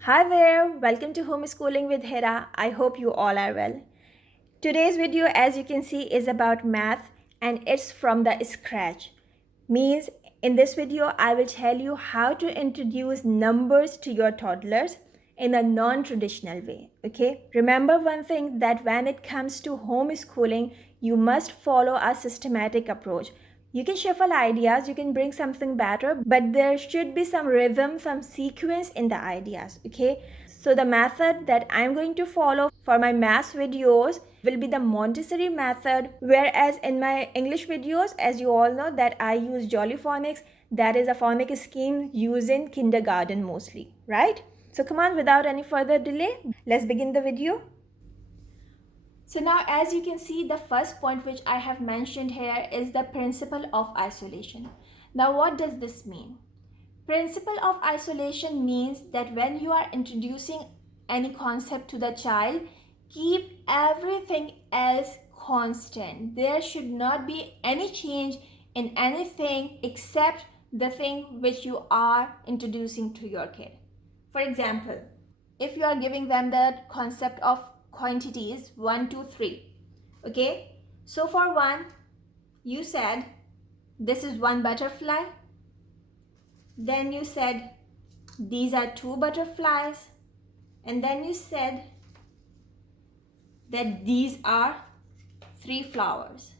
Hi there, welcome to Homeschooling with Hira. I hope you all are well. Today's video, as you can see, is about math and it's from the scratch. Means in this video, I will tell you how to introduce numbers to your toddlers in a non-traditional way. Okay, remember one thing, that when it comes to homeschooling, you must follow a systematic approach. You can shuffle ideas, you can bring something better, but there should be some rhythm, some sequence in the ideas. Okay, so the method that I'm going to follow for my math videos will be the Montessori method, whereas in my English videos, as you all know, that I use Jolly Phonics, that is a phonics scheme used in kindergarten mostly, right? So come on, without any further delay, let's begin the video. So now, as you can see, the first point which I have mentioned here is the principle of isolation. Now, what does this mean? Principle of isolation means that when you are introducing any concept to the child, keep everything else constant. There should not be any change in anything except the thing which you are introducing to your kid. For example, if you are giving them the concept of quantities 1, 2, 3, okay? So for 1, you said this is 1 butterfly. Then you said these are 2 butterflies. And then you said that these are 3 flowers.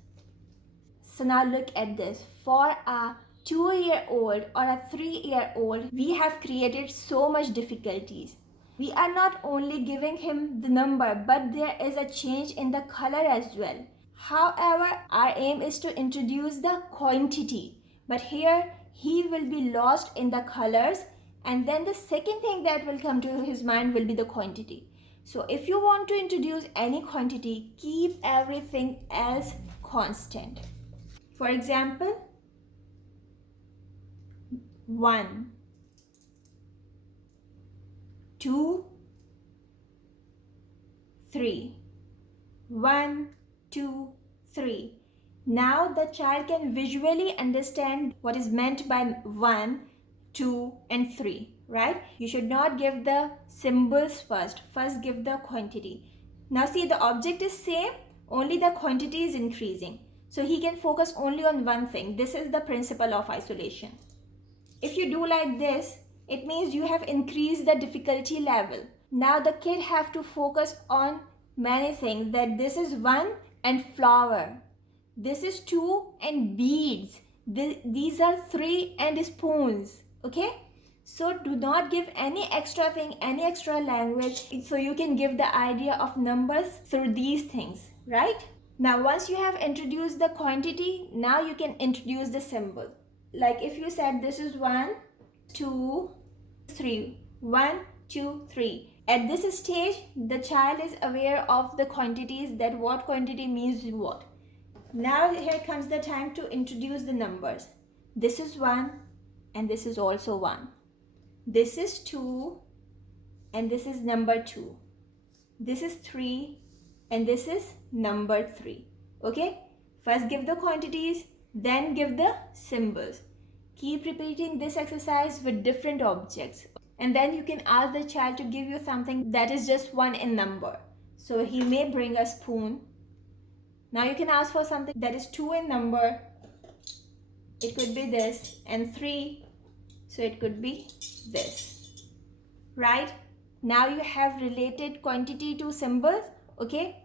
So now look at this. For a 2-year-old or a 3-year-old, we have created so much difficulties. We are not only giving him the number, but there is a change in the color as well. However, our aim is to introduce the quantity. But here, he will be lost in the colors, and then the second thing that will come to his mind will be the quantity. So if you want to introduce any quantity, keep everything else constant. For example, 1, 2, 3. 1, 2, 3. Now the child can visually understand what is meant by 1, 2, and 3, right? You should not give the symbols first. First give the quantity. Now see, the object is same, only the quantity is increasing. So he can focus only on one thing. This is the principle of isolation. If you do like this, it means you have increased the difficulty level. Now the kid have to focus on many things, that this is 1 and flower. This is 2 and beads. These are 3 and spoons. Okay? So do not give any extra thing, any extra language. So you can give the idea of numbers through these things, right? Now once you have introduced the quantity, now you can introduce the symbol. Like if you said this is 1, 2, 3. 1, 2, 3. At this stage, the child is aware of the quantities, that what quantity means what. Now here comes the time to introduce the numbers. This is 1 and this is also 1. This is 2 and this is number 2. This is 3 and this is number 3. Okay? First give the quantities, then give the symbols. Keep repeating this exercise with different objects. And then you can ask the child to give you something that is just 1 in number. So he may bring a spoon. Now you can ask for something that is 2 in number. It could be this, and 3. So it could be this. Right? Now you have related quantity to symbols. Okay?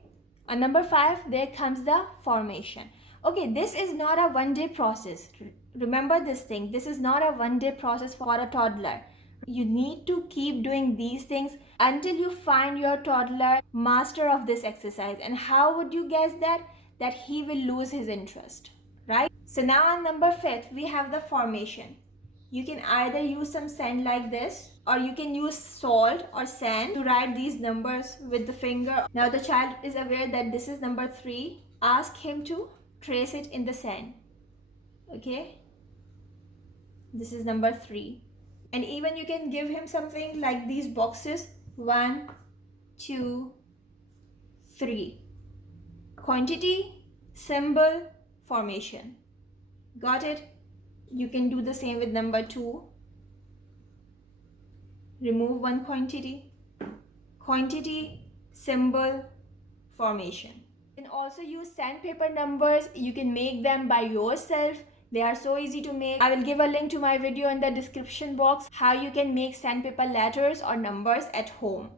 On number 5, there comes the formation. Okay, this is not a one-day process. Remember this thing. This is not a one-day process for a toddler. You need to keep doing these things until you find your toddler master of this exercise. And how would you guess that? That he will lose his interest, right? So now on number 5, we have the formation. You can either use some sand like this, or you can use salt or sand to write these numbers with the finger. Now the child is aware that this is number 3. Ask him to trace it in the sand. Okay? This is number 3. And even you can give him something like these boxes. 1, 2, 3. Quantity, symbol, formation. Got it? You can do the same with number 2. remove one quantity, quantity, symbol, formation. You can also use sandpaper numbers. You can make them by yourself. They are so easy to make. I will give a link to my video in the description box how you can make sandpaper letters or numbers at home.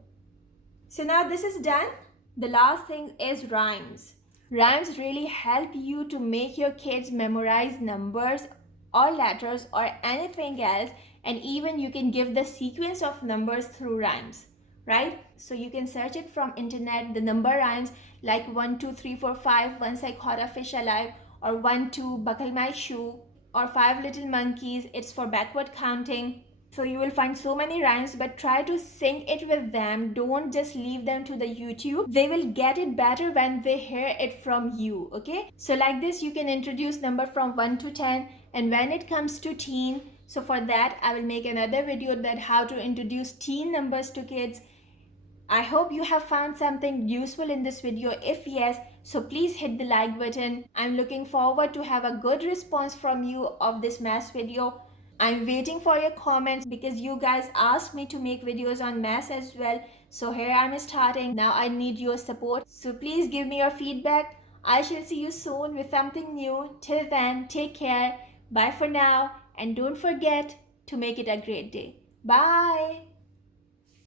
So now this is done. The last thing is rhymes. Rhymes really help you to make your kids memorize numbers or letters or anything else, and even you can give the sequence of numbers through rhymes, right? So you can search it from internet, the number rhymes like 1 2 3 4 5, once I caught a fish alive, or 1 2 buckle my shoe, or 5 little monkeys, it's for backward counting. So you will find so many rhymes, but try to sing it with them. Don't just leave them to the YouTube. They will get it better when they hear it from you, okay? So like this, you can introduce number from 1 to 10, and when it comes to teen, so for that, I will make another video that how to introduce teen numbers to kids. I hope you have found something useful in this video. If yes, so please hit the like button. I'm looking forward to have a good response from you of this math video. I'm waiting for your comments because you guys asked me to make videos on math as well. So here I'm starting. Now I need your support. So please give me your feedback. I shall see you soon with something new. Till then, take care. Bye for now. And don't forget to make it a great day. Bye.